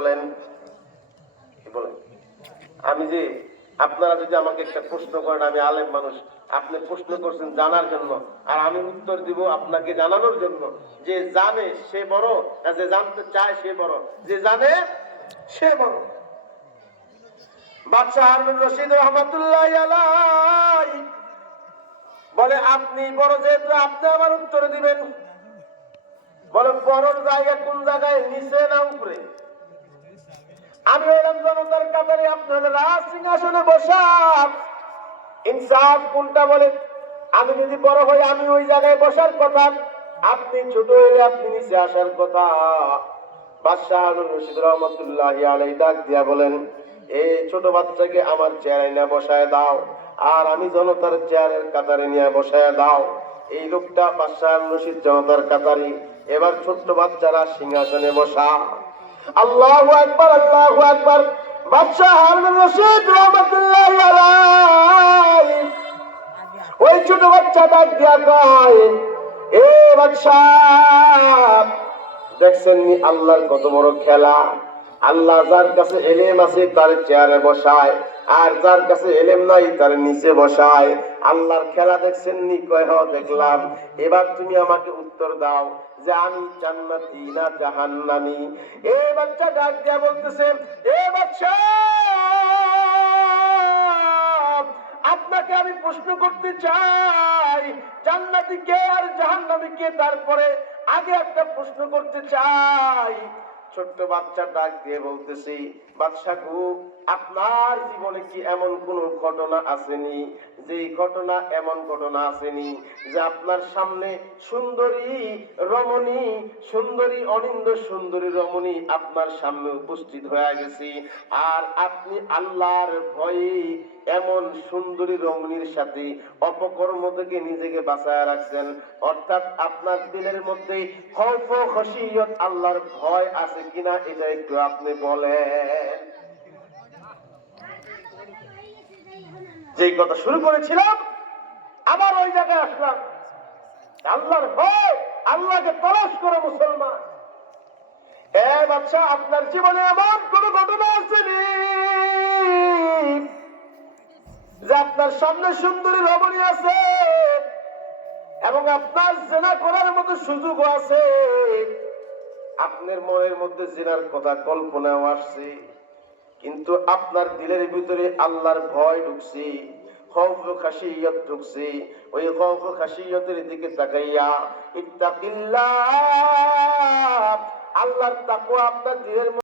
বলেন বলেন আমি যে আপনারা যদি আমাকে একটা প্রশ্ন করেন, আমি আলেম মানুষ, আপনি প্রশ্ন করছেন জানার জন্য, আর আমি উত্তর দিব আপনাকে জানানোর জন্য। যে জানে সে বড়, যে জানতে চায় সে বড়, যে জানে সে বড়। বাদশাহ হারুন রশিদ রহমাতুল্লাহি আলাইহি বলে, আপনি বড় যেহেতু আপনি আমার উত্তর দিবেন। বলে, বড়র জায়গা কোন জায়গায়, নিচে না উপরে? আমি হলাম জনতার কাতারে, আপনি হলেন রাজ সিংহাসনে বসা। ইনসাফ কোনটা? বলে, আমি যদি বড় হই আমি ওই জায়গায় বসার কথা, আপনি ছোট হইলে আপনি নিচে আসার কথা। বাদশাহ হারুন রশিদ রহমাতুল্লাহি আলাইহি ডাক দিয়া বলেন, এই ছোট বাচ্চাকে আমার চেয়ারে নিয়ে বসায় দাও, আর আমি জনতার চেয়ারের কাতারে নিয়ে বসায় দাও। এই লোকটা বাদশাহ হারুন রশিদ জনতার কাতারে, এবার ছোট্ট বাচ্চারা সিংহাসনে বসা। আল্লাহু আকবার, আল্লাহু আকবার। বাদশাহ হারুন রশিদ রহমাতুল্লাহি আলাইহি ওই ছোট বাচ্চা ডাক দিয়া কয়, এ বাদশাহ, দেখছেন নি আল্লাহর কত বড় খেলা। আল্লাহ যার কাছে এলেম আছে তার চেয়ারে বসায়, আর যার কাছে এলেম নাই তার নিচে বসায়। আল্লাহর খেলা দেখছেন নি? কয়, হ দেখলাম। এবার তুমি আমাকে উত্তর দাও যে আমি জান্নাতি না জাহান্নামী? এ বাচ্চা ডাক দিয়া বলতেছে, এ বাচ্চা, আপনাকে আমি প্রশ্ন করতে চাই, জান্নাতি কে আর জাহান্নামী কে? তারপরে আগে একটা প্রশ্ন করতে চাই। ছোট্ট বাচ্চা ডাক দিয়ে বলতেছি, বাদশা গো, আপনার জীবনে কি এমন কোন ঘটনা আসেনি, যে ঘটনা এমন ঘটনা আসেনি যে আপনার সামনে সুন্দরী রমণী, সুন্দরী অনিন্দ সুন্দরী রমণী আপনার সামনে উপস্থিত হয়ে গেছে, আর আপনি আল্লাহর ভয়ে এমন সুন্দরী রমণীর সাথে অপকর্ম থেকে নিজেকে বাঁচায় রাখছেন? অর্থাৎ আপনার দিলের মধ্যে খৌফ ও খশিয়ত, আল্লাহর ভয় আছে কিনা, এটা একটু আপনি বলেন। যেই কথা শুরু করেছিলাম আবার ওই জায়গায় আসলাম। আল্লাহর ভয়, আল্লাহকে তলাশ করে মুসলমান। এ বাদশা, আপনার জীবনে এমন কোন ঘটনা আসেনি যে আপনার সামনে সুন্দরী রমণী আছে এবং আপনার জিনা করার মতো সুযোগ আছে, আপনার মনের মধ্যে জিনার কথা কল্পনাও আসছে, কিন্তু আপনার দিলের ভিতরে আল্লাহর ভয় ঢুকছে, খৌফ খাশিয়ত ঢুকছে। ওই খৌফ খাশিয়তের দিকে তাকাইয়া ইত্তাকিল্লাহ, আল্লাহর তাকওয়া আপনার দিলের